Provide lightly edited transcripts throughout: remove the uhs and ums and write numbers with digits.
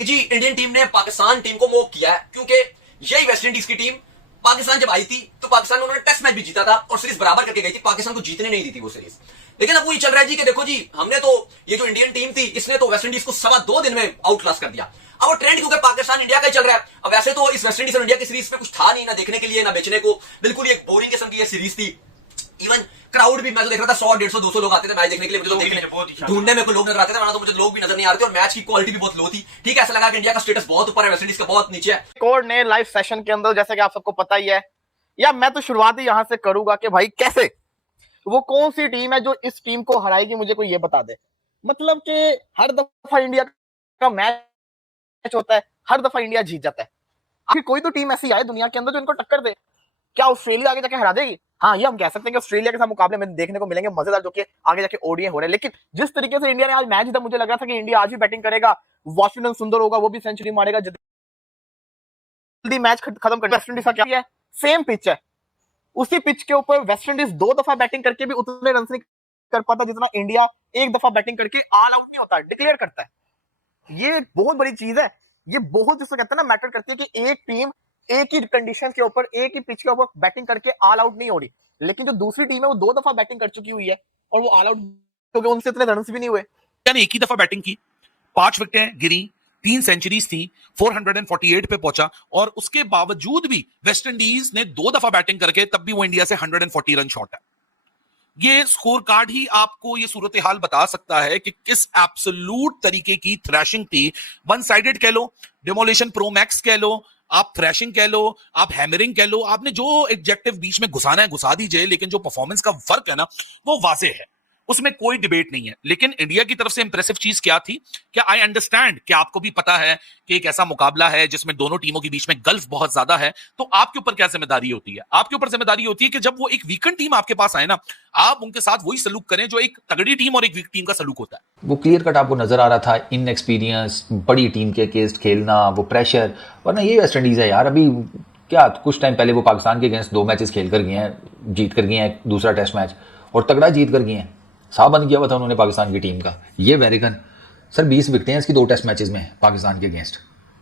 जी Indian team ने Pakistan team को mock किया है, क्योंकि यही वेस्ट इंडीज की टीम पाकिस्तान जब आई थी तो पाकिस्तान में उन्होंने टेस्ट मैच भी जीता था और सीरीज बराबर करके गई थी, पाकिस्तान को जीतने नहीं दी थी वो सीरीज। लेकिन अब वो ये चल रहा है जी कि देखो जी, हमने तो ये जो इंडियन टीम थी इसने तो वेस्ट इंडीज को 2.25 दिन में आउट क्लास कर दिया। अब वो ट्रेंड क्योंकि पाकिस्तान इंडिया का ही चल रहा है। अब वैसे तो इस वेस्ट इंडीज और इंडिया की सीरीज में कुछ था नहीं, ना देखने के लिए ना बेचने को, बिल्कुल एक बोरिंग किस्म की सीरीज थी। इवन क्राउड भी मैं तो देख रहा था 100, 150, 200 लोग आते थे मैच देखने के लिए, मुझे तो देखने ढूंढने में कोई लोग नजर आते थे, वरना तो मुझे लोग भी नजर नहीं आ रहे थे और मैच की क्वालिटी भी बहुत लो थी। ठीक है, ऐसा लगा कि इंडिया का स्टेटस बहुत ऊपर है, वेस्ट इंडीज का बहुत नीचे है। कोड ने लाइव सेशन के अंदर, जैसे कि आप सबको पता ही है, या मैं तो शुरुआत ही यहां से करूंगा कि भाई कैसे वो कौन सी टीम है जो इस टीम को हराएगी, मुझे कोई ये बता दे। मतलब कि हर दफा इंडिया का मैच होता है, हर दफा इंडिया जीत जाता है। आखिर कोई तो टीम ऐसी आए दुनिया के अंदर जो इनको टक्कर दे। क्या ऑस्ट्रेलिया आगे जाके हरा देगी? हाँ, ये हम कह सकते हैं कि ऑस्ट्रेलिया के साथ मुकाबले में देखने को मिलेंगे मजेदार, जो कि आगे जाके ओडीए हो रहे हैं। लेकिन जिस तरीके से इंडिया ने आज मैच जीता, मुझे लग रहा था कि इंडिया आज भी बैटिंग करेगा, वाशिंगटन सुंदर होगा, वो भी सेंचुरी मारेगा, जल्दी मैच खत्म कर। वेस्ट इंडीज का क्या है, सेम पिच है, उसी पिच के ऊपर वेस्ट इंडीज 2 दफा बैटिंग करके भी उतने रन नहीं कर पाता जितना इंडिया एक दफा बैटिंग करके ऑल आउट नहीं होता, डिक्लेयर करता है। ये बहुत बड़ी चीज है, ये बहुत जिसको कहते हैं ना मैटर करती है कि एक टीम एक ही कंडीशन के ऊपर, एक ही पिच के ऊपर बैटिंग करके ऑल आउट नहीं हो रही, लेकिन जो दूसरी टीम है वो 2 दफा बैटिंग कर चुकी हुई है और वो ऑल आउट हो गए, उनसे इतने रन भी नहीं हुए। यानी एक ही दफा बैटिंग की, 5 विकेटें गिरी, 3 सेंचुरीज थी, 448 पे पहुंचा और उसके बावजूद भी वेस्ट इंडीज ने 2 दफा बैटिंग करके तब भी वो इंडिया से 140 रन शॉर्ट है। ये स्कोर कार्ड ही आपको ये सूरत हाल बता सकता है कि किस एब्सोल्यूट तरीके की थ्रैशिंग थी। वन साइडेड कह लो, डिमोलिशन प्रो मैक्स कह लो, आप थ्रैशिंग कह लो, आप हैमरिंग कह लो, आपने जो एडजेक्टिव बीच में घुसाना है घुसा दीजिए, लेकिन जो परफॉर्मेंस का फर्क है ना वो वाज़ेह है, उसमें कोई डिबेट नहीं है। लेकिन इंडिया की तरफ से इंप्रेसिव चीज क्या थी? क्या आई अंडरस्टैंड कि आपको भी पता है कि एक ऐसा मुकाबला है जिसमें दोनों टीमों के बीच में गल्फ बहुत ज्यादा है, तो आपके ऊपर क्या जिम्मेदारी होती है? आपके ऊपर जिम्मेदारी होती है कि जब वो एक वीकेंड टीम आपके पास आए ना, आप उनके साथ वही सलूक करें जो एक तगड़ी टीम और एक वीक टीम का सलूक होता है। वो क्लियर कट आपको नजर आ रहा था, इनएक्सपीरियंस, बड़ी टीम के अगेंस्ट खेलना, वो प्रेशर। वरना ये वेस्ट इंडीज है यार, अभी क्या कुछ टाइम पहले वो पाकिस्तान के अगेंस्ट 2 मैचेस खेल कर गए हैं, जीत कर गए हैं दूसरा टेस्ट मैच, और तगड़ा जीत कर गए हैं। साफ बंद किया हुआ था उन्होंने पाकिस्तान की टीम का। ये वेरिगन सर 20 विकेटें इसकी 2 टेस्ट मैचेस में पाकिस्तान के अगेंस्ट,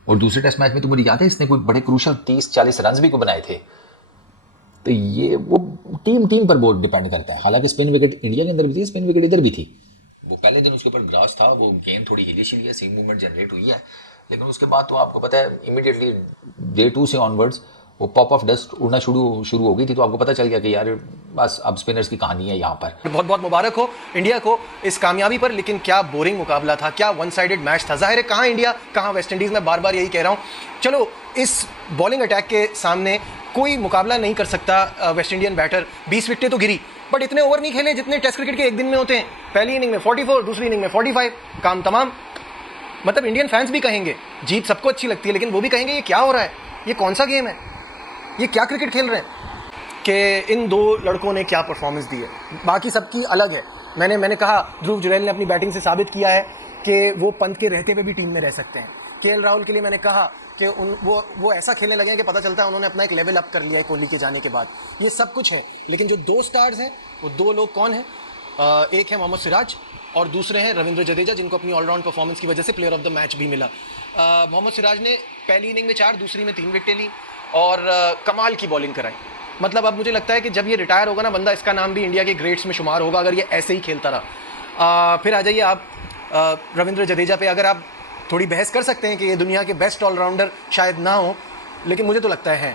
और दूसरे टेस्ट मैच में तो मुझे याद है इसने कोई बड़े क्रूशल 30-40 रन भी को बनाए थे। तो ये वो टीम पर बहुत डिपेंड करता है। हालांकि स्पिन विकेट इंडिया के अंदर भी थी, स्पिन विकेट इधर भी थी। वो पहले दिन उसके ऊपर ग्रास था, वो गेंद थोड़ी हिली शिली है, सीम मूवमेंट जनरेट हुई है, लेकिन उसके बाद तो आपको पता है इमीडिएटली डे 2 से ऑनवर्ड्स वो पॉप ऑफ डस्ट उड़ना शुरू हो गई थी। तो आपको पता चल गया कि यार बस अब स्पिनर्स की कहानी है यहाँ पर। बहुत बहुत मुबारक हो इंडिया को इस कामयाबी पर। लेकिन क्या बोरिंग मुकाबला था, क्या वन साइडेड मैच था। जाहिर है कहाँ इंडिया कहाँ वेस्ट इंडीज़, मैं बार बार यही कह रहा हूँ। चलो, इस बॉलिंग अटैक के सामने कोई मुकाबला नहीं कर सकता वेस्ट इंडियन बैटर। 20 विकेटें तो गिरी, बट इतने ओवर नहीं खेले जितने टेस्ट क्रिकेट के एक दिन में होते हैं। पहली इनिंग में 44, दूसरी इनिंग में 45, काम तमाम। मतलब इंडियन फैंस भी कहेंगे, जीत सबको अच्छी लगती है, लेकिन वो भी कहेंगे ये क्या हो रहा है, ये कौन सा गेम है, ये क्या क्रिकेट खेल रहे हैं। कि इन 2 लड़कों ने क्या परफॉर्मेंस दी है, बाकी सबकी अलग है। मैंने कहा ध्रुव जुरैल ने अपनी बैटिंग से साबित किया है कि वो पंत के रहते हुए भी टीम में रह सकते हैं। केएल राहुल के लिए मैंने कहा कि वो ऐसा खेलने लगे हैं कि पता चलता है उन्होंने अपना एक लेवल अप कर लिया है कोहली के जाने के बाद। ये सब कुछ है, लेकिन जो 2 स्टार्स हैं वो 2 लोग कौन हैं? एक है मोहम्मद सिराज और दूसरे हैं रविंद्र जडेजा, जिनको अपनी ऑलराउंड परफॉर्मेंस की वजह से प्लेयर ऑफ द मैच भी मिला। मोहम्मद सिराज ने पहली इनिंग में 4, दूसरी में 3 विकेटें ली और कमाल की बॉलिंग कराई। मतलब अब मुझे लगता है कि जब ये रिटायर होगा ना बंदा, इसका नाम भी इंडिया के ग्रेट्स में शुमार होगा अगर ये ऐसे ही खेलता रहा। फिर आ जाइए आप रविंद्र जडेजा पे। अगर आप थोड़ी बहस कर सकते हैं कि ये दुनिया के बेस्ट ऑलराउंडर शायद ना हो, लेकिन मुझे तो लगता है।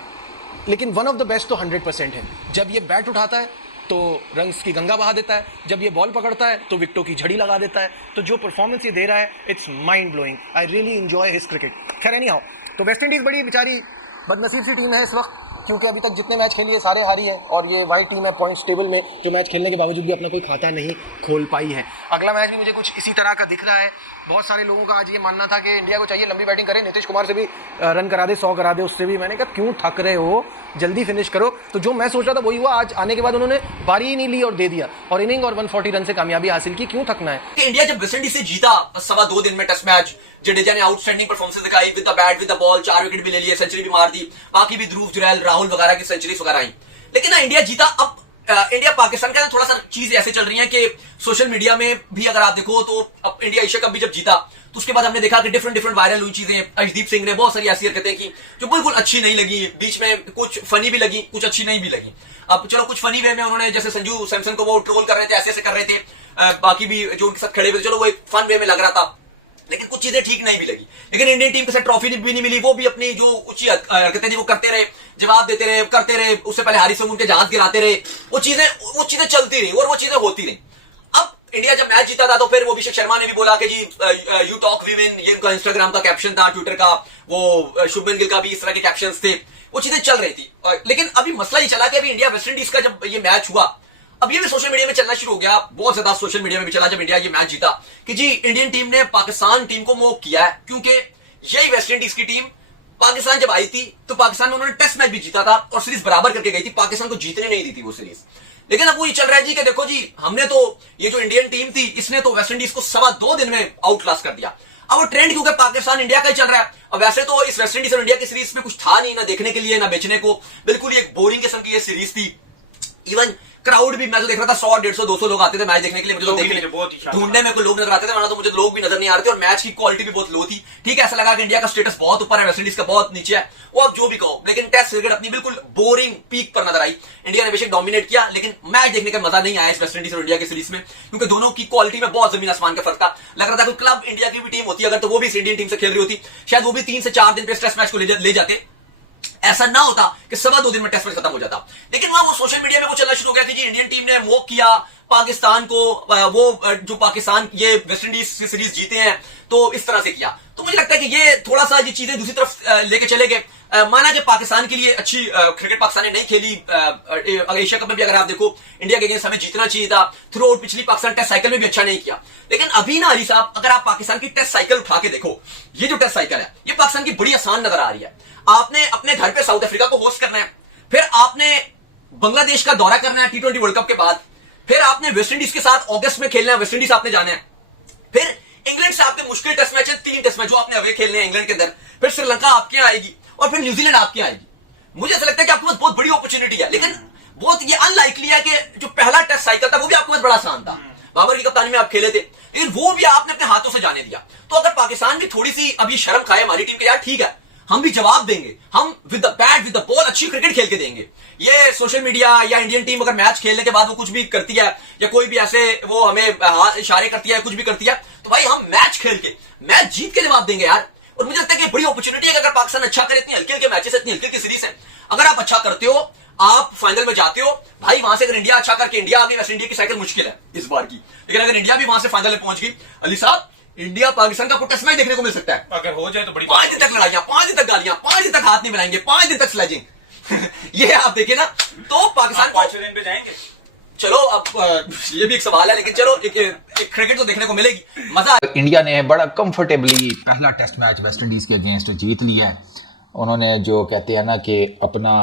लेकिन वन ऑफ द बेस्ट तो 100% है। जब ये बैट उठाता है तो रन्स की गंगा बहा देता है, जब ये बॉल पकड़ता है तो विकेटों की झड़ी लगा देता है। तो जो परफॉर्मेंस ये दे रहा है, it's mind blowing. I really enjoy his cricket. खैर एनी हाउ, तो वेस्ट इंडीज़ बड़ी बेचारी बदनसीब सी टीम है इस वक्त, क्योंकि अभी तक जितने मैच खेली है सारे हारी है, और ये वाइट टीम है पॉइंट्स टेबल में, जो मैच खेलने के बावजूद भी अपना कोई खाता नहीं खोल पाई है। अगला मैच भी मुझे कुछ इसी तरह का दिख रहा है। बहुत सारे लोगों का आज ये मानना था कि इंडिया को चाहिए लंबी बैटिंग करे, नीतीश कुमार से भी रन करा दे, 100 करा दे उससे भी। मैंने कहा क्यों थक रहे हो, जल्दी फिनिश करो। तो जो मैं सोच रहा था वही हुआ। आज आने के बाद उन्होंने बारी ही नहीं ली और दे दिया, और इनिंग और 140 रन से कामयाबी हासिल की। क्यों थकना है। इंडिया जब वेस्ट इंडीज से जीता 2.25 दिन में टेस्ट मैच, जडेजा ने आउटस्टैंडिंग परफॉर्मेंस दिखाई, with the bat with the ball, 4 wicket भी ले लिए, सेंचुरी भी मार दी, बाकी भी ध्रुव जुरैल, राहुल वगैरह की सेंचुरीज वगैरह आई। लेकिन ना इंडिया जीता। अब इंडिया पाकिस्तान के अंदर थोड़ा सा चीज ऐसे चल रही है कि सोशल मीडिया में भी अगर आप देखो तो अब इंडिया एशिया कप भी जब जीता तो उसके बाद हमने देखा कि डिफरेंट वायरल हुई चीजें। अर्शदीप सिंह ने बहुत सारी ऐसी हरकतें की जो बिल्कुल अच्छी नहीं लगी, बीच में कुछ फनी भी लगी, कुछ अच्छी नहीं भी लगी। अब चलो कुछ फनी वे में उन्होंने जैसे संजू सैमसन को वो ट्रोल कर रहे थे, ऐसे कर रहे थे, बाकी भी जो उनके साथ खड़े हुए थे, चलो वो एक फन वे में लग रहा था, लेकिन कुछ चीजें ठीक नहीं भी लगी। लेकिन इंडियन टीम के साथ ट्रॉफी भी नहीं मिली, वो भी अपनी जो ऊंची हरकतें थी वो करते रहे, जवाब देते रहे, करते रहे। उससे पहले हारिस उनके जहाज गिराते रहे, वो चीजें चलती रही और वो चीजें होती रही। अब इंडिया जब मैच जीता था तो फिर वो अभिषेक शर्मा ने भी बोला कि जी यू टॉक वी विन, ये उनका इंस्टाग्राम का कैप्शन था, ट्विटर का, वो शुभमन गिल का भी इस तरह के कैप्शंस थे, वो चीजें चल रही थी। लेकिन अभी मसला ये चला कि अभी इंडिया वेस्ट इंडीज का जब ये मैच हुआ, अब ये भी सोशल मीडिया में चलना शुरू हो गया, बहुत ज्यादा सोशल मीडिया में भी चला जब इंडिया ये मैच जीता कि जी इंडियन टीम ने पाकिस्तान टीम को मोक किया है, क्योंकि यही वेस्ट इंडीज की टीम पाकिस्तान जब आई थी तो पाकिस्तान में उन्होंने टेस्ट मैच भी जीता था और सीरीज बराबर करके गई थी, पाकिस्तान को जीतने नहीं दी थी वो सीरीज। लेकिन अब वो ये चल रहा है जी कि देखो जी हमने तो ये जो इंडियन टीम थी इसने तो वेस्ट इंडीज को 2.25 दिन में आउट क्लास कर दिया। अब वो ट्रेंड क्योंकि पाकिस्तान इंडिया का ही चल रहा है। अब वैसे तो इस वेस्ट इंडीज और इंडिया की सीरीज में कुछ था नहीं, ना देखने के लिए ना बेचने को, बिल्कुल ही एक बोरिंग किस्म की ये सीरीज थी। इवन क्राउड भी मैं तो देख रहा था 100, 150, 200 लोग आते थे मैच देखने के लिए, मुझे तो देखने ढूंढने में कोई लोग नजर आते थे, वरना तो मुझे लोग भी नजर नहीं आ रहे थे और मैच की क्वालिटी भी बहुत लो थी। ठीक है, ऐसा लगा कि इंडिया का स्टेटस बहुत ऊपर है, वेस्ट इंडीज का बहुत नीचे है, वो अब जो भी कहो, लेकिन टेस्ट क्रिकेट अपनी बिल्कुल बोरिंग पीक पर नजर आई। इंडिया ने बेशक डोमिनेट किया लेकिन मैच देखने का मजा नहीं आया इस वेस्ट इंडीज और इंडिया की सीरीज में, क्योंकि दोनों की क्वालिटी में बहुत जमीन आसमान का फर्क था। लग रहा था कोई क्लब इंडिया की भी टीम होती अगर तो वो भी इस इंडियन टीम से खेल रही होती, शायद वो भी 3 से 4 दिन पे टेस्ट मैच को ले जाते, ऐसा ना होता कि 2.25 दिन में टेस्ट मैच खत्म हो जाता। लेकिन वहां वो सोशल मीडिया में वो चलना शुरू हो गया कि जी इंडियन टीम ने मोक किया पाकिस्तान को, वो जो पाकिस्तान ये वेस्ट इंडीज सीरीज जीते हैं तो इस तरह से किया। तो मुझे लगता है कि ये थोड़ा सा ये चीजें दूसरी तरफ लेके चले गए। माना कि पाकिस्तान के लिए अच्छी क्रिकेट पाकिस्तान ने नहीं खेली, एशिया कप में भी अगर आप देखो इंडिया के अगेंस्ट हमें जीतना चाहिए था, थ्रू आउट पिछली पाकिस्तान टेस्ट साइकिल में भी अच्छा नहीं किया। लेकिन अभी ना अली साहब, अगर आप पाकिस्तान की टेस्ट साइकिल उठा के देखो, ये जो टेस्ट साइकिल है ये पाकिस्तान की बड़ी आसान नजर आ रही है। आपने अपने घर पे साउथ अफ्रीका को होस्ट करना है, फिर आपने बांग्लादेश का दौरा करना है T20 वर्ल्ड कप के बाद, फिर आपने वेस्ट इंडीज के साथ अगस्त में खेलना है, वेस्ट इंडीज आपने जाना है, फिर इंग्लैंड से आपके मुश्किल टेस्ट मैच है, 3 टेस्ट मैच जो आपने अवे खेलने हैं इंग्लैंड के अंदर, फिर श्रीलंका आपके यहाँ आएगी और फिर न्यूजीलैंड आपके यहाँ आएगी। मुझे ऐसा लगता है कि आपके पास बहुत बड़ी अपॉर्चुनिटी है, लेकिन बहुत ये अनलाइकली है कि जो पहला टेस्ट साइकिल था वो भी आपके पास बड़ा आसान था, बाबर की कप्तानी में आप खेले थे, लेकिन वो भी आपने अपने हाथों से जाने दिया। तो अगर पाकिस्तान भी थोड़ी सी अभी शर्म खाए हमारी टीम के, यार ठीक है हम भी जवाब देंगे, हम with the bat with the ball अच्छी क्रिकेट खेल के देंगे। ये सोशल मीडिया या इंडियन टीम अगर मैच खेलने के बाद वो कुछ भी करती है या कोई भी ऐसे वो हमें इशारे करती है, कुछ भी करती है, तो भाई हम मैच खेल के मैच जीत के जवाब देंगे यार। और मुझे लगता है कि बड़ी अपॉर्चुनिटी है, अगर पाकिस्तान अच्छा करे, इतनी हल्के हल्के मैचेस, इतनी हल्की हल्की सीरीज है, अगर आप अच्छा करते हो, आप फाइनल में जाते हो भाई, वहां से अगर इंडिया अच्छा करके इंडिया आ गई, वैसे इंडिया की साइकिल मुश्किल है इस बार की, लेकिन अगर इंडिया भी वहां से फाइनल में पहुंच गई, अली साहब इंडिया पाकिस्तान का टेस्ट मैच देखने को मिल सकता है। अगर हो जाए तो बड़ी 5 दिन तक लड़ाइयां, 5 दिन तक गालियां, 5 दिन तक हाथ नहीं मिलाएंगे, 5 दिन तक स्लेजिंग ये आप देखिए ना, तो पाकिस्तान 5 दिन पे जाएंगे। चलो अब ये भी एक सवाल है, लेकिन चलो एक क्रिकेट तो देखने को मिलेगी, मजा। इंडिया ने बड़ा कंफर्टेबली पहला टेस्ट मैच वेस्ट इंडीज़ के अगेंस्ट जीत लिया है। उन्होंने जो कहते हैं ना कि अपना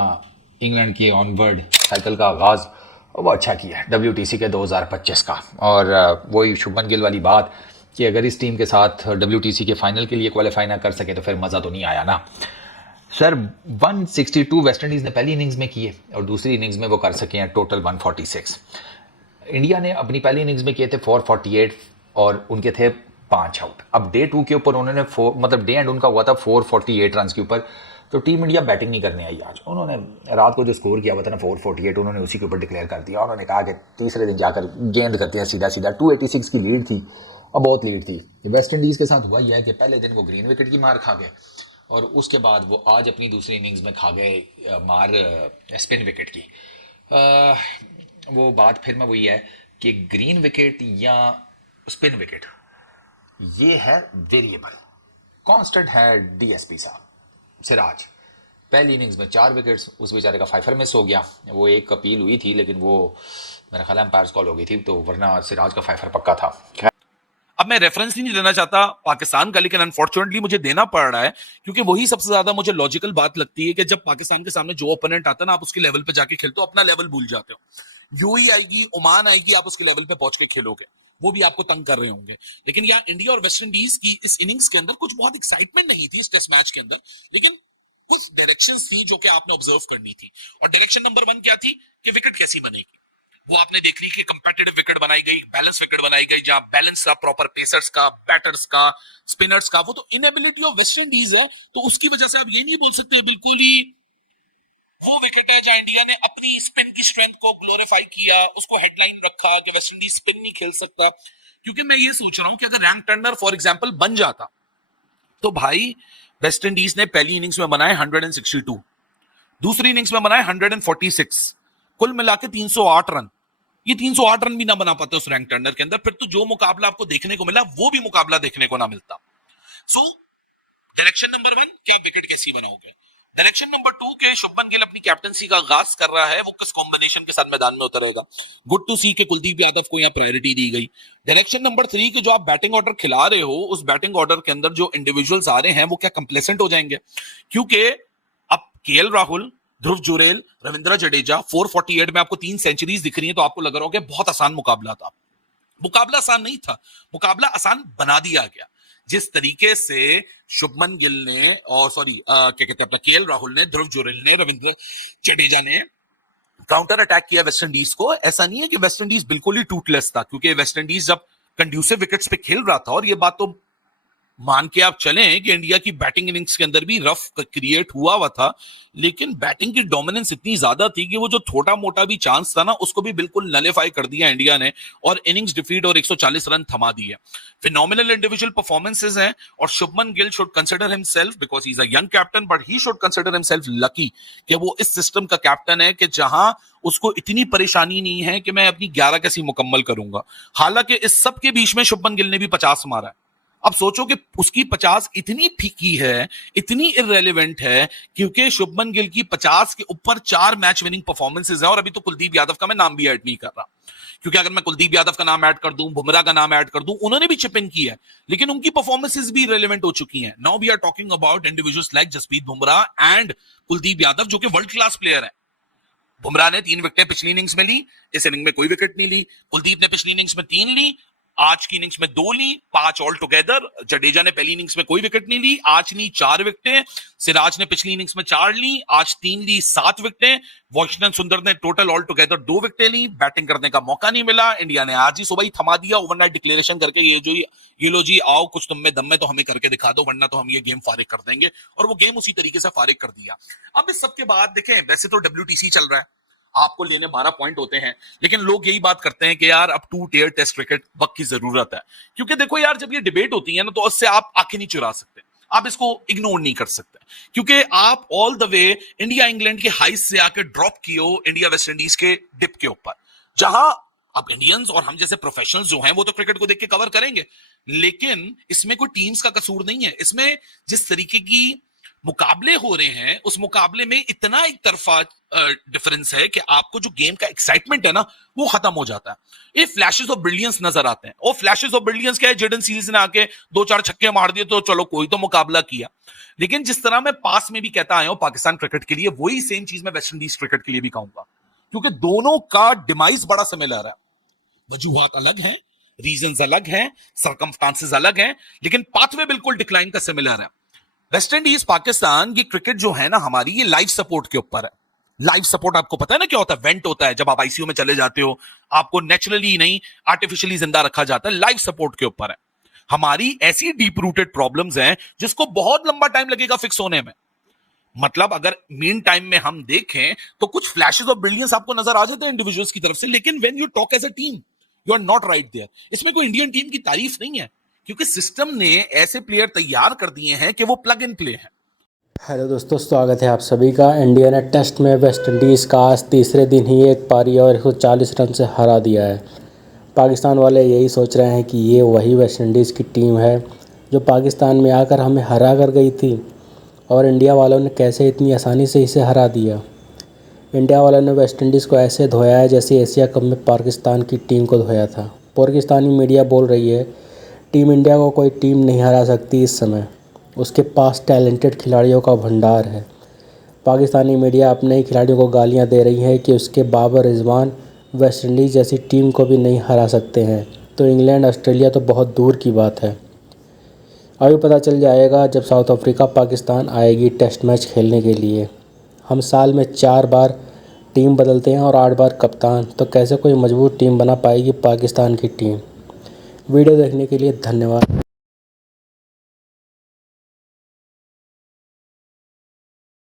इंग्लैंड के ऑनवर्ड साइकिल का आगाज़ वो अच्छा किया है WTC के 2025 का। और वही शुभमन गिल वाली बात कि अगर इस टीम के साथ WTC के फाइनल के लिए क्वालिफाई ना कर सके तो फिर मज़ा तो नहीं आया ना सर। 162 वेस्ट इंडीज़ ने पहली इनिंग्स में किए और दूसरी इनिंग्स में वो कर सके हैं टोटल 146। इंडिया ने अपनी पहली इनिंग्स में किए थे 448 और उनके थे 5 आउट। अब डे 2 के ऊपर उन्होंने मतलब डे एंड उनका हुआ था 448 रन के ऊपर, तो टीम इंडिया बैटिंग नहीं करने आई आज। उन्होंने रात को जो स्कोर किया हुआ था ना 448, उन्होंने उसी के ऊपर डिक्लेयर कर दिया। उन्होंने कहा कि तीसरे दिन जाकर गेंद करते हैं सीधा सीधा। 286 की लीड थी और बहुत लीड थी। वेस्ट इंडीज़ के साथ हुआ यह है कि पहले दिन वो ग्रीन विकेट की मार खा गए और उसके बाद वो आज अपनी दूसरी इनिंग्स में खा गए मार स्पिन विकेट की। वो बात फिर में वही है कि ग्रीन विकेट या स्पिन विकेट ये है वेरिएबल, कांस्टेंट है DSP साहब सिराज। पहली इनिंग्स में 4 विकेट्स, उस बेचारे का 5 मिस हो गया। वो एक अपील हुई थी लेकिन वो मेरा ख्याल एम्पायर्स कॉल हो गई थी, तो वरना सिराज का 5 पक्का था। अब मैं रेफरेंस नहीं देना चाहता पाकिस्तान का, लेकिन अनफॉर्चुनेटली मुझे देना पड़ रहा है क्योंकि वही सबसे ज्यादा मुझे लॉजिकल बात लगती है कि जब पाकिस्तान के सामने जो ओपोनेंट आता है ना, आप उसके लेवल पे जाके खेलते हो, अपना लेवल भूल जाते हो। यूएई आएगी, ओमान आएगी, आप उसके लेवल पे पहुंच के खेलोगे, वो भी आपको तंग कर रहे होंगे। लेकिन यहाँ इंडिया और वेस्ट इंडीज की इस इनिंग्स के अंदर कुछ बहुत एक्साइटमेंट नहीं थी इस टेस्ट मैच के अंदर, लेकिन कुछ डायरेक्शंस थी जो कि आपने ऑब्जर्व करनी थी। और डायरेक्शन नंबर 1 क्या थी कि विकेट कैसी बनेगी। वो आपने देख ली कि कंपेटिटिव विकेट बनाई गई, बैलेंस विकेट बनाई गई, जहां बैलेंस था प्रॉपर पेसर्स का, बैटर्स का, स्पिनर्स का। वो तो इनएबिलिटी ऑफ वेस्ट इंडीज है, तो उसकी वजह से आप ये नहीं बोल सकते बिल्कुल ही वो विकेट है जहां इंडिया ने अपनी स्पिन की स्ट्रेंथ को ग्लोरीफाई किया, उसको हेडलाइन रखा कि वेस्ट इंडीज स्पिन नहीं खेल सकता। क्योंकि मैं ये सोच रहा हूं कि अगर रैंक टर्नर फॉर एग्जांपल बन जाता तो भाई वेस्ट इंडीज ने पहली इनिंग्स में बनाए 162, दूसरी इनिंग्स में बनाए 146, कुल मिला के 308 रन। ये 308 रन भी ना बना पाते उस रैंक टर्नर के अंदर, फिर तो जो मुकाबला आपको देखने को मिला वो भी मुकाबला देखने को ना मिलता। सो डायरेक्शन नंबर 1, क्या विकेट कैसी बनाओगे। डायरेक्शन नंबर 2 के शुभमन गिल अपनी कैप्टनसी का आगाज कर रहा है, वो किस कॉम्बिनेशन के साथ मैदान में उतरेगा। गुड टू सी के कुलदीप यादव को यहाँ प्रायोरिटी दी गई। डायरेक्शन नंबर 3 के जो आप बैटिंग ऑर्डर खिला रहे हो, उस बैटिंग ऑर्डर के अंदर जो इंडिविजुअल्स आ रहे हैं वो क्या कंप्लेसेंट हो जाएंगे, क्योंकि अब केएल राहुल, ध्रुव जुरेल, रविंद्र जडेजा 448 में आपको 3 सेंचुरीज दिख रही हैं, तो आपको लग रहा होगा बहुत आसान मुकाबला था। मुकाबला आसान नहीं था, मुकाबला आसान बना दिया गया। जिस तरीके से शुभमन गिल ने और क्या कहते हैं अपना केएल राहुल ने, ध्रुव जुरेल ने, रविंद्र जडेजा ने काउंटर अटैक किया वेस्ट इंडीज को, ऐसा नहीं है कि वेस्ट इंडीज बिल्कुल ही टूटलेस था, क्योंकि वेस्ट इंडीज जब कंड्यूसिव विकेट्स पे खेल रहा था, और ये बात तो मान के आप चलें कि इंडिया की बैटिंग इनिंग्स के अंदर भी रफ क्रिएट हुआ था, लेकिन बैटिंग की डोमिनेंस इतनी ज्यादा थी कि वो जो छोटा मोटा भी चांस था ना, उसको भी बिल्कुल नलीफाई कर दिया इंडिया ने, और इनिंग्स डिफीट और 140 रन थमा दिए। फिनोमिनल इंडिविजुअल परफॉर्मेंसेस हैं, और Shubman Gill should consider himself, because he is a young captain, but he should consider himself lucky कि वो इस सिस्टम का कैप्टन है कि जहां उसको इतनी परेशानी नहीं है कि मैं अपनी 11 कैसी मुकम्मल करूंगा। हालांकि इस सब के बीच में शुभमन गिल ने भी 50 मारा है। अब सोचो कि उसकी 50 इतनी फीकी है, इतनी इररेलेवेंट है, क्योंकि शुभमन गिल की 50 के ऊपर 4 मैच विनिंग परफॉर्मेंसेस है, और अभी तो कुलदीप यादव का मैं नाम भी ऐड नहीं कर रहा, क्योंकि अगर मैं कुलदीप यादव का नाम ऐड कर दूं, बुमराह का नाम ऐड कर दूं, उन्होंने भी चिप इन की है, लेकिन उनकी परफॉर्मेंसेस भी रिलेवेंट हो चुकी हैं। Now we are talking about individuals like Jasprit Bumrah and Kuldeep Yadav, जो कि वर्ल्ड क्लास प्लेयर है। बुमराह ने 3 विकेटें पिछली इनिंग्स में ली, इस इनिंग में कोई विकेट नहीं ली। कुलदीप ने पिछली इनिंग्स में 3 ली, आज की इनिंग्स में 2 ली, 5 ऑल टुगेदर। जडेजा ने पहली इनिंग्स में कोई विकेट नहीं ली, आज ली 4 विकेटें। सिराज ने पिछली इनिंग्स में 4 ली, आज 3 ली, 7 विकेटें। वॉशिंगटन सुंदर ने टोटल ऑल टुगेदर 2 विकेटें ली। बैटिंग करने का मौका नहीं मिला, इंडिया ने आज ही सुबह ही थमा दिया ओवरनाइट डिक्लेरेशन करके, ये लो जी आओ, कुछ तुम में दम में तो हमें करके दिखा दो, वरना तो हम ये गेम फारिग कर देंगे। और वो गेम उसी तरीके से फारिग कर दिया। अब इस सबके बाद देखें, वैसे तो WTC चल रहा है, आपको लेने 12 पॉइंट होते हैं, लेकिन लोग यही बात करते हैं कि यार अब 2 टियर टेस्ट क्रिकेट वक्त की जरूरत है। क्योंकि देखो यार, जब ये डिबेट होती है ना, तो उससे आप आंखें नहीं चुरा सकते, आप इसको इग्नोर नहीं कर सकते, क्योंकि आप all the way India England के हाइस से आके ड्रॉप किए हो इंडिया वेस्ट इंडीज के डिप के ऊपर, जहां अब इंडियंस और हम जैसे प्रोफेशनल्स जो हैं वो तो क्रिकेट को देख के कवर करेंगे, लेकिन इसमें कोई टीम्स का कसूर नहीं है। इसमें जिस तरीके की मुकाबले हो रहे हैं, उस मुकाबले में इतना एक तरफा डिफरेंस है कि आपको जो गेम का एक्साइटमेंट है ना, वो खत्म हो जाता है। ये फ्लैशेस ऑफ ब्रिलियंस नजर आते हैं, और फ्लैशेस ऑफ ब्रिलियंस क्या है, जेडन सीरीज ने आके 2-4 छक्के मार दिए तो चलो कोई तो मुकाबला किया। लेकिन जिस तरह मैं पास में भी कहता आया हूं पाकिस्तान क्रिकेट के लिए, वही सेम चीज मैं वेस्ट इंडीज क्रिकेट के लिए भी कहूंगा, क्योंकि दोनों का डिमाइस बड़ा सिमिलर है। वजूहात अलग हैं, रीजंस अलग हैं, सर्कमस्टांसेस अलग हैं, लेकिन पाथवे बिल्कुल डिक्लाइन का सिमिलर है। वेस्ट इंडीज पाकिस्तान की क्रिकेट जो है ना हमारी, ये लाइफ सपोर्ट के ऊपर है। लाइफ सपोर्ट आपको पता है ना क्या होता है? वेंट होता है जब आप आईसीयू में चले जाते हो, आपको नेचुरली नहीं आर्टिफिशियली जिंदा रखा जाता है, लाइफ सपोर्ट के ऊपर है। हमारी ऐसी डीप रूटेड प्रॉब्लम्स हैं जिसको बहुत लंबा टाइम लगेगा फिक्स होने में। मतलब अगर मीन टाइम में हम देखें तो कुछ फ्लैशेस ऑफ ब्रिलियंस आपको नजर आ जाते हैं इंडिविजुअल्स की तरफ से, लेकिन when you talk as a team, you are not right there. इसमें कोई इंडियन टीम की तारीफ नहीं है, क्योंकि सिस्टम ने ऐसे प्लेयर तैयार कर दिए हैं कि वो प्लग इन प्ले हैं। हेलो दोस्तों, स्वागत है आप सभी का। इंडिया ने टेस्ट में वेस्ट इंडीज़ का आज तीसरे दिन ही एक पारी और 140 रन से हरा दिया है। पाकिस्तान वाले यही सोच रहे हैं कि ये वही वेस्ट इंडीज़ की टीम है जो पाकिस्तान में आकर हमें हरा कर गई थी, और इंडिया वालों ने कैसे इतनी आसानी से इसे हरा दिया। इंडिया वालों ने वेस्ट इंडीज़ को ऐसे धोया है जैसे एशिया कप में पाकिस्तान की टीम को धोया था। पाकिस्तानी मीडिया बोल रही है टीम इंडिया को कोई टीम नहीं हरा सकती इस समय, उसके पास टैलेंटेड खिलाड़ियों का भंडार है। पाकिस्तानी मीडिया अपने ही खिलाड़ियों को गालियां दे रही है कि उसके बाबर रिजवान वेस्ट इंडीज़ जैसी टीम को भी नहीं हरा सकते हैं, तो इंग्लैंड ऑस्ट्रेलिया तो बहुत दूर की बात है। अभी पता चल जाएगा जब साउथ अफ्रीका पाकिस्तान आएगी टेस्ट मैच खेलने के लिए। हम साल में 4 बार टीम बदलते हैं और 8 बार कप्तान, तो कैसे कोई मजबूत टीम बना पाएगी पाकिस्तान की टीम। वीडियो देखने के लिए धन्यवाद।